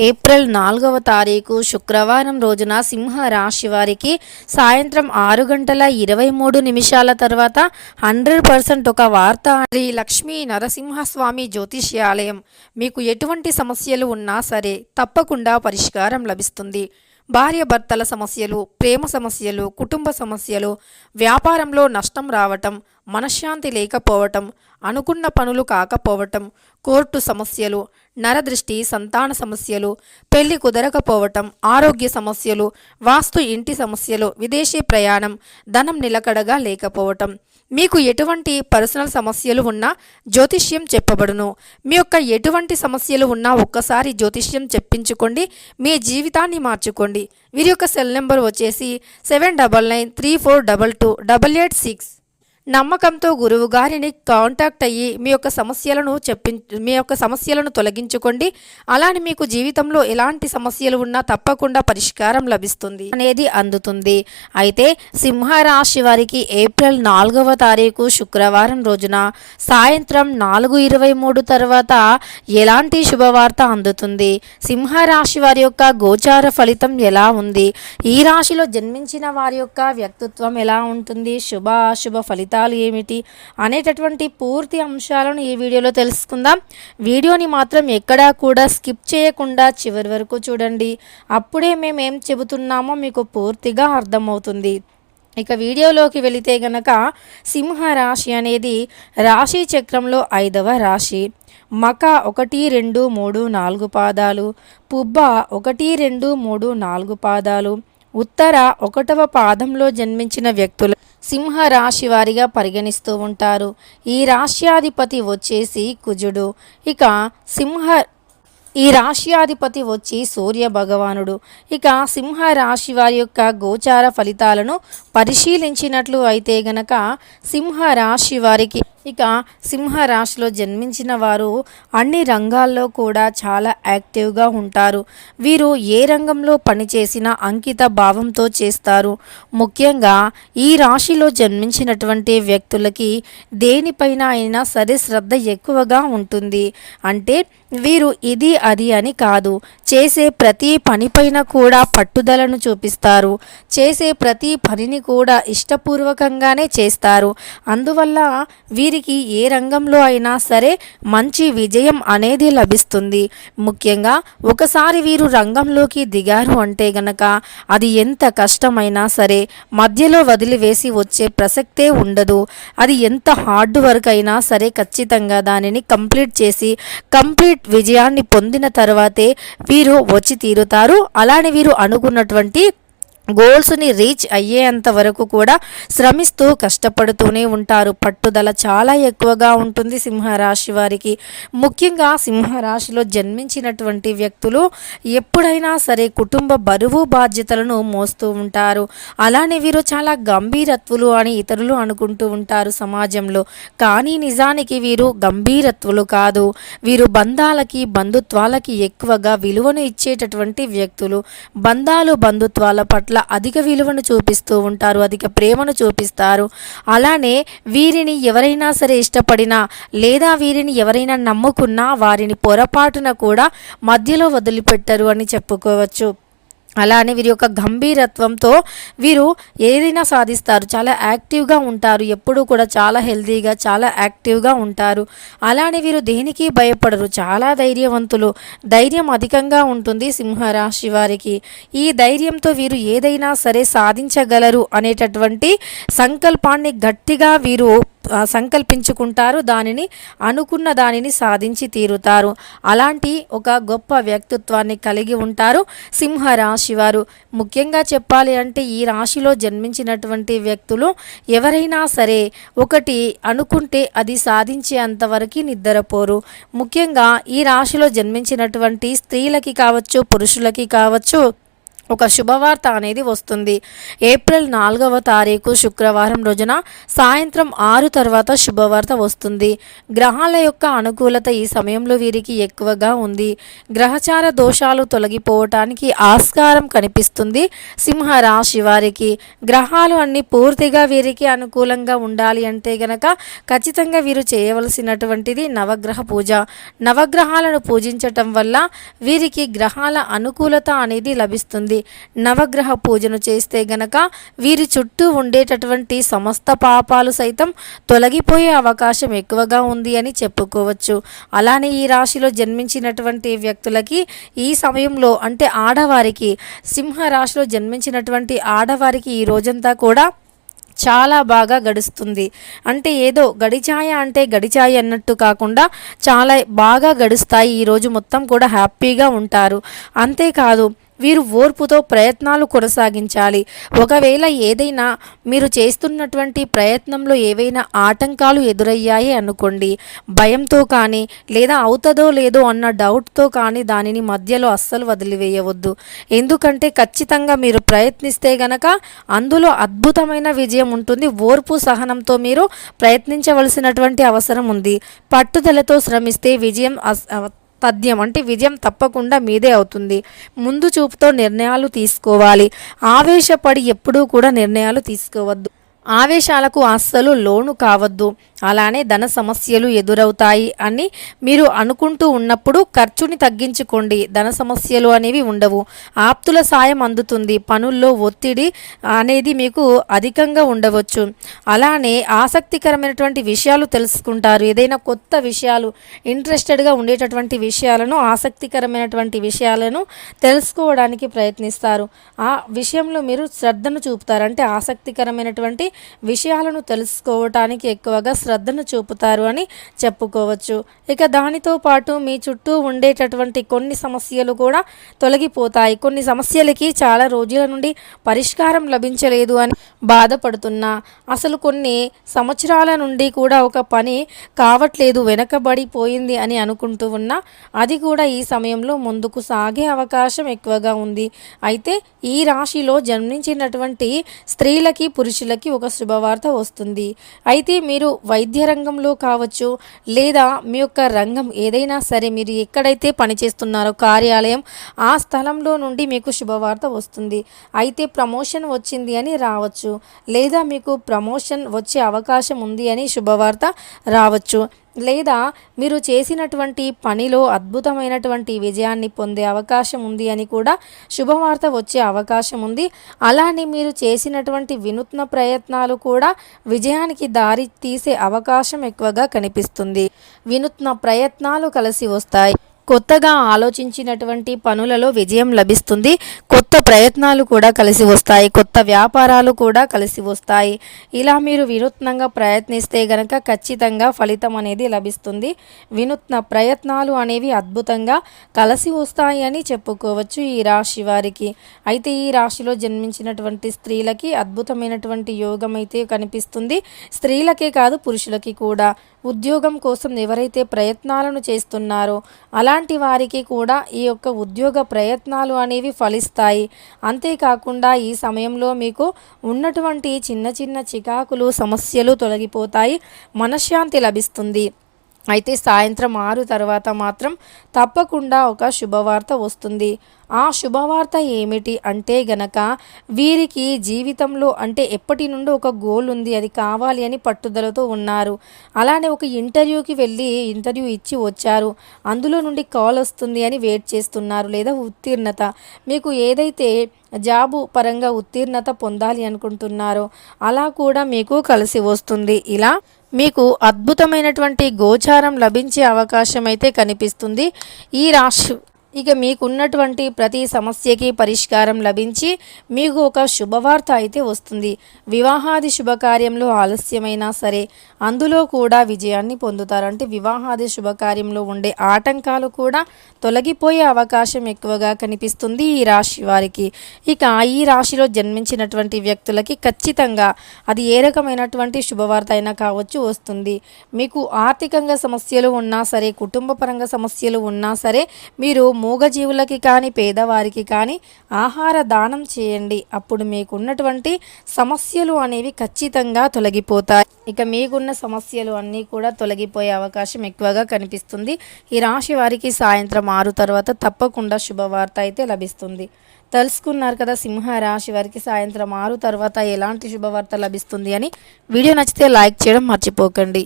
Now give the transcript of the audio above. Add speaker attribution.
Speaker 1: April నాలుగవ తారీఖు శుక్రవారం రోజున సింహ రాశి వారికి సాయంత్రం ఆరు గంటల ఇరవై మూడు నిమిషాల తర్వాత హండ్రెడ్ పర్సెంట్ ఒక వార్త శ్రీ లక్ష్మీ నరసింహస్వామి జ్యోతిష్యాలయం. మీకు ఎటువంటి సమస్యలు ఉన్నా సరే తప్పకుండా పరిష్కారం లభిస్తుంది. భార్యాభర్తల సమస్యలు ప్రేమ సమస్యలు కుటుంబ సమస్యలు వ్యాపారంలో నష్టం రావటం మనశ్శాంతి లేకపోవటం అనుకున్న పనులు కాకపోవటం కోర్టు సమస్యలు నరదృష్టి సంతాన సమస్యలు పెళ్ళి కుదరకపోవటం ఆరోగ్య సమస్యలు వాస్తు ఇంటి సమస్యలు విదేశీ ప్రయాణం ధనం నిలకడగా లేకపోవటం. మీకు ఎటువంటి పర్సనల్ సమస్యలు ఉన్నా జ్యోతిష్యం చెప్పబడును. మీ యొక్క ఎటువంటి సమస్యలు ఉన్నా ఒక్కసారి జ్యోతిష్యం చెప్పించుకోండి మీ జీవితాన్ని మార్చుకోండి. వీరి యొక్క సెల్ నెంబర్ వచ్చేసి seven double nine three four double two double eight six. నమ్మకంతో గురువు గారిని కాంటాక్ట్ అయ్యి మీ యొక్క సమస్యలను చెప్పి మీ యొక్క సమస్యలను తొలగించుకోండి. అలానే మీకు జీవితంలో ఎలాంటి సమస్యలు ఉన్నా తప్పకుండా పరిష్కారం లభిస్తుంది అనేది అందుతుంది. అయితే సింహరాశి వారికి ఏప్రిల్ నాలుగవ తారీఖు శుక్రవారం రోజున సాయంత్రం నాలుగు ఇరవై మూడు తర్వాత ఎలాంటి శుభవార్త అందుతుంది? సింహరాశి వారి యొక్క గోచార ఫలితం ఎలా ఉంది? ఈ రాశిలో జన్మించిన వారి యొక్క వ్యక్తిత్వం ఎలా ఉంటుంది? శుభ అశుభ ఫలితాలు ఏమిటి అనేటటువంటి పూర్తి అంశాలను ఈ వీడియోలో తెలుసుకుందాం. వీడియోని మాత్రం ఎక్కడా కూడా స్కిప్ చేయకుండా చివరి వరకు చూడండి. అప్పుడే మేము ఏం చెబుతున్నామో మీకు పూర్తిగా అర్థమవుతుంది. ఇక వీడియోలోకి వెళితే గనక సింహ రాశి అనేది రాశి చక్రంలో ఐదవ రాశి. మక ఒకటి రెండు మూడు నాలుగు పాదాలు. పుబ్బ ఒకటి రెండు మూడు నాలుగు పాదాలు. ఉత్తర ఒకటవ పాదంలో జన్మించిన వ్యక్తులు సింహ రాశి వారిగా పరిగణిస్తూ ఉంటారు. ఈ రాశ్యాధిపతి వచ్చేసి కుజుడు. ఇక సింహ ఈ రాశ్యాధిపతి వచ్చి సూర్య భగవానుడు. ఇక సింహ రాశి వారి యొక్క గోచార ఫలితాలను పరిశీలించినట్లు అయితే గనక సింహరాశి వారికి ఇక సింహరాశిలో జన్మించిన వారు అన్ని రంగాల్లో కూడా చాలా యాక్టివ్గా ఉంటారు. వీరు ఏ రంగంలో పనిచేసినా అంకిత భావంతో చేస్తారు. ముఖ్యంగా ఈ రాశిలో జన్మించినటువంటి వ్యక్తులకి దేనిపైన అయినా సరే శ్రద్ధ ఎక్కువగా ఉంటుంది. అంటే వీరు ఇది అది అని కాదు. చేసే ప్రతి పనిపైన కూడా పట్టుదలను చూపిస్తారు. చేసే ప్రతి పనిని కూడా ఇష్టపూర్వకంగానే చేస్తారు. అందువల్ల వీరికి ఏ రంగంలో అయినా సరే మంచి విజయం అనేది లభిస్తుంది. ముఖ్యంగా ఒకసారి వీరు రంగంలోకి దిగారు అంటే గనక అది ఎంత కష్టమైనా సరే మధ్యలో వదిలివేసి వచ్చే ప్రసక్తే ఉండదు. అది ఎంత హార్డ్ వర్క్ అయినా సరే ఖచ్చితంగా దానిని కంప్లీట్ చేసి కంప్లీట్ విజయాన్ని పొందిన తర్వాతే వీరు వచ్చి తీరుతారు. అలానే వీరు అనుకున్నటువంటి గోల్స్ని రీచ్ అయ్యేంత వరకు కూడా శ్రమిస్తూ కష్టపడుతూనే ఉంటారు. పట్టుదల చాలా ఎక్కువగా ఉంటుంది సింహరాశి వారికి. ముఖ్యంగా సింహరాశిలో జన్మించినటువంటి వ్యక్తులు ఎప్పుడైనా సరే కుటుంబ బరువు బాధ్యతలను మోస్తూ ఉంటారు. అలానే వీరు చాలా గంభీరత్వులు అని ఇతరులు అనుకుంటూ ఉంటారు సమాజంలో. కానీ నిజానికి వీరు గంభీరత్వులు కాదు. వీరు బంధాలకి బంధుత్వాలకి ఎక్కువగా విలువను ఇచ్చేటటువంటి వ్యక్తులు. బంధాలు బంధుత్వాల పట్ల అధిక విలువను చూపిస్తూ ఉంటారు అధిక ప్రేమను చూపిస్తారు. అలానే వీరిని ఎవరైనా సరే ఇష్టపడినా లేదా వీరిని ఎవరైనా నమ్ముకున్నా వారిని పొరపాటున కూడా మధ్యలో వదిలిపెట్టరు అని చెప్పుకోవచ్చు. అలానే వీరి యొక్క గంభీరత్వంతో వీరు ఏదైనా సాధిస్తారు. చాలా యాక్టివ్గా ఉంటారు. ఎప్పుడూ కూడా చాలా హెల్తీగా చాలా యాక్టివ్గా ఉంటారు. అలానే వీరు దేనికి భయపడరు? చాలా ధైర్యవంతులు. ధైర్యం అధికంగా ఉంటుంది సింహరాశి వారికి. ఈ ధైర్యంతో వీరు ఏదైనా సరే సాధించగలరు అనేటటువంటి సంకల్పాన్ని గట్టిగా వీరు సంకల్పించుకుంటారు దానిని అనుకున్న దానిని సాధించి తీరుతారు. అలాంటి ఒక గొప్ప వ్యక్తిత్వాన్ని కలిగి ఉంటారు సింహ రాశి వారు. ముఖ్యంగా చెప్పాలి అంటే ఈ రాశిలో జన్మించినటువంటి వ్యక్తులు ఎవరైనా సరే ఒకటి అనుకుంటే అది సాధించే అంతవరకు నిద్రపోరు ముఖ్యంగా ఈ రాశిలో జన్మించినటువంటి స్త్రీలకి కావచ్చు పురుషులకి కావచ్చు ఒక శుభవార్త అనేది వస్తుంది. ఏప్రిల్ నాలుగవ తారీఖు శుక్రవారం రోజున సాయంత్రం ఆరు తర్వాత శుభవార్త వస్తుంది. గ్రహాల యొక్క అనుకూలత ఈ సమయంలో వీరికి ఎక్కువగా ఉంది. గ్రహచార దోషాలు తొలగిపోవటానికి ఆస్కారం కనిపిస్తుంది సింహ రాశి వారికి. గ్రహాలు అన్ని పూర్తిగా వీరికి అనుకూలంగా ఉండాలి అంటే గనక ఖచ్చితంగా వీరు చేయవలసినటువంటిది నవగ్రహ పూజ. నవగ్రహాలను పూజించటం వల్ల వీరికి గ్రహాల అనుకూలత అనేది లభిస్తుంది. నవగ్రహ పూజను చేస్తే గనక వీరి చుట్టూ ఉండేటటువంటి సమస్త పాపాలు సైతం తొలగిపోయే అవకాశం ఎక్కువగా ఉంది అని చెప్పుకోవచ్చు. అలానే ఈ రాశిలో జన్మించినటువంటి వ్యక్తులకి ఈ సమయంలో అంటే ఆడవారికి సింహ రాశిలో జన్మించినటువంటి ఆడవారికి ఈ రోజంతా కూడా చాలా బాగా గడుస్తుంది. అంటే ఏదో గడిచాయ అంటే గడిచాయి అన్నట్టు కాకుండా చాలా బాగా గడుస్తాయి. ఈరోజు మొత్తం కూడా హ్యాపీగా ఉంటారు. అంతేకాదు వీరు ఓర్పుతో ప్రయత్నాలు కొనసాగించాలి. ఒకవేళ ఏదైనా మీరు చేస్తున్నటువంటి ప్రయత్నంలో ఏవైనా ఆటంకాలు ఎదురయ్యాయి అనుకోండి భయంతో కానీ లేదా అవుతుందో లేదో అన్న డౌట్తో కానీ దానిని మధ్యలో అస్సలు వదిలివేయవద్దు. ఎందుకంటే ఖచ్చితంగా మీరు ప్రయత్నిస్తే గనక అందులో అద్భుతమైన విజయం ఉంటుంది. ఓర్పు సహనంతో మీరు ప్రయత్నించవలసినటువంటి అవసరం ఉంది. పట్టుదలతో శ్రమిస్తే విజయం అస్- తథ్యం అంటే విజయం తప్పకుండా మీదే అవుతుంది. ముందు చూపుతో నిర్ణయాలు తీసుకోవాలి. ఆవేశపడి ఎప్పుడూ కూడా నిర్ణయాలు తీసుకోవద్దు. ఆవేశాలకు అస్సలు లోను కావద్దు. అలానే ధన సమస్యలు ఎదురవుతాయి అని మీరు అనుకుంటూ ఉన్నప్పుడు ఖర్చుని తగ్గించుకోండి. ధన సమస్యలు అనేవి ఉండవు. ఆప్తుల సాయం అందుతుంది. పనుల్లో ఒత్తిడి అనేది మీకు అధికంగా ఉండవచ్చు. అలానే ఆసక్తికరమైనటువంటి విషయాలు తెలుసుకుంటారు. ఏదైనా కొత్త విషయాలు ఇంట్రెస్టెడ్గా ఉండేటటువంటి విషయాలను ఆసక్తికరమైనటువంటి విషయాలను తెలుసుకోవడానికి ప్రయత్నిస్తారు. ఆ విషయంలో మీరు శ్రద్ధను చూపుతారు. అంటే ఆసక్తికరమైనటువంటి విషయాలను తెలుసుకోవటానికి ఎక్కువగా శ్రద్ధను చూపుతారు అని చెప్పుకోవచ్చు. ఇక దానితో పాటు మీ చుట్టూ ఉండేటటువంటి కొన్ని సమస్యలు కూడా తొలగిపోతాయి. కొన్ని సమస్యలకి చాలా రోజుల నుండి పరిష్కారం లభించలేదు అని బాధపడుతున్నా. అసలు కొన్ని సంవత్సరాల నుండి కూడా ఒక పని కావట్లేదు వెనకబడిపోయింది అని అనుకుంటూ ఉన్నా అది కూడా ఈ సమయంలో ముందుకు సాగే అవకాశం ఎక్కువగా ఉంది. అయితే ఈ రాశిలో జన్మించినటువంటి స్త్రీలకి పురుషులకి ఒక శుభవార్త వస్తుంది. అయితే మీరు వైద్య రంగంలో కావచ్చు లేదా మీ యొక్క రంగం ఏదైనా సరే మీరు ఎక్కడైతే పనిచేస్తున్నారో కార్యాలయం ఆ స్థలంలో నుండి మీకు శుభవార్త వస్తుంది. అయితే ప్రమోషన్ వచ్చింది అని రావచ్చు లేదా మీకు ప్రమోషన్ వచ్చే అవకాశం ఉంది అని శుభవార్త రావచ్చు. లేదా మీరు చేసినటువంటి పనిలో అద్భుతమైనటువంటి విజయాన్ని పొందే అవకాశం ఉంది అని కూడా శుభవార్త వచ్చే అవకాశం ఉంది. అలానే మీరు చేసినటువంటి వినూత్న ప్రయత్నాలు కూడా విజయానికి దారి తీసే అవకాశం ఎక్కువగా కనిపిస్తుంది. వినూత్న ప్రయత్నాలు కలిసి వస్తాయి. కొత్తగా ఆలోచించినటువంటి పనులలో విజయం లభిస్తుంది. కొత్త ప్రయత్నాలు కూడా కలిసి వస్తాయి. కొత్త వ్యాపారాలు కూడా కలిసి వస్తాయి. ఇలా మీరు వినూత్నంగా ప్రయత్నిస్తే గనక ఖచ్చితంగా ఫలితం అనేది లభిస్తుంది. వినూత్న ప్రయత్నాలు అనేవి అద్భుతంగా కలిసి వస్తాయి అని చెప్పుకోవచ్చు ఈ రాశి వారికి. అయితే ఈ రాశిలో జన్మించినటువంటి స్త్రీలకి అద్భుతమైనటువంటి యోగం అయితే కనిపిస్తుంది. స్త్రీలకే కాదు పురుషులకి కూడా. ఉద్యోగం కోసం ఎవరైతే ప్రయత్నాలను చేస్తున్నారో అలా అలాంటి వారికి కూడా ఈ యొక్క ఉద్యోగ ప్రయత్నాలు అనేవి ఫలిస్తాయి. అంతేకాకుండా ఈ సమయంలో మీకు ఉన్నటువంటి చిన్న చిన్న చికాకులు సమస్యలు తొలగిపోతాయి. మనశ్శాంతి లభిస్తుంది. అయితే సాయంత్రం ఆరు తర్వాత మాత్రం తప్పకుండా ఒక శుభవార్త వస్తుంది. ఆ శుభవార్త ఏమిటి అంటే గనక వీరికి జీవితంలో అంటే ఎప్పటి నుండో ఒక గోల్ ఉంది అది కావాలి అని పట్టుదలతో ఉన్నారు. అలానే ఒక ఇంటర్వ్యూకి వెళ్ళి ఇంటర్వ్యూ ఇచ్చి వచ్చారు. అందులో నుండి కాల్ వస్తుంది అని వెయిట్ చేస్తున్నారు లేదా ఉత్తీర్ణత. మీకు ఏదైతే జాబు పరంగా ఉత్తీర్ణత పొందాలి అనుకుంటున్నారో అలా కూడా మీకు కలిసి వస్తుంది. ఇలా మీకు అద్భుతమైనటువంటి గోచారం లభించే అవకాశం అయితే కనిపిస్తుంది. ఈ రాశి ఇక మీకున్నటువంటి ప్రతి సమస్యకి పరిష్కారం లభించి మీకు ఒక శుభవార్త అయితే వస్తుంది. వివాహాది శుభకార్యంలో ఆలస్యమైనా సరే అందులో కూడా విజయాన్ని పొందుతారు. అంటే వివాహాది శుభకార్యంలో ఉండే ఆటంకాలు కూడా తొలగిపోయే అవకాశం ఎక్కువగా కనిపిస్తుంది ఈ రాశి వారికి. ఇక ఈ రాశిలో జన్మించినటువంటి వ్యక్తులకి ఖచ్చితంగా అది ఏ రకమైనటువంటి శుభవార్త అయినా కావచ్చు వస్తుంది. మీకు ఆర్థికంగా సమస్యలు ఉన్నా సరే కుటుంబపరంగా సమస్యలు ఉన్నా సరే మీరు మూగజీవులకి కానీ పేదవారికి కానీ ఆహార దానం చేయండి. అప్పుడు మీకున్నటువంటి సమస్యలు అనేవి ఖచ్చితంగా తొలగిపోతాయి. ఇక మీకున్న సమస్యలు అన్నీ కూడా తొలగిపోయే అవకాశం ఎక్కువగా కనిపిస్తుంది. ఈ రాశి వారికి సాయంత్రం ఆరు తర్వాత తప్పకుండా శుభవార్త అయితే లభిస్తుంది. తెలుసుకున్నారు కదా సింహ రాశి వారికి సాయంత్రం ఆరు తర్వాత ఎలాంటి శుభవార్త లభిస్తుంది అని. వీడియో నచ్చితే లైక్ చేయడం మర్చిపోకండి.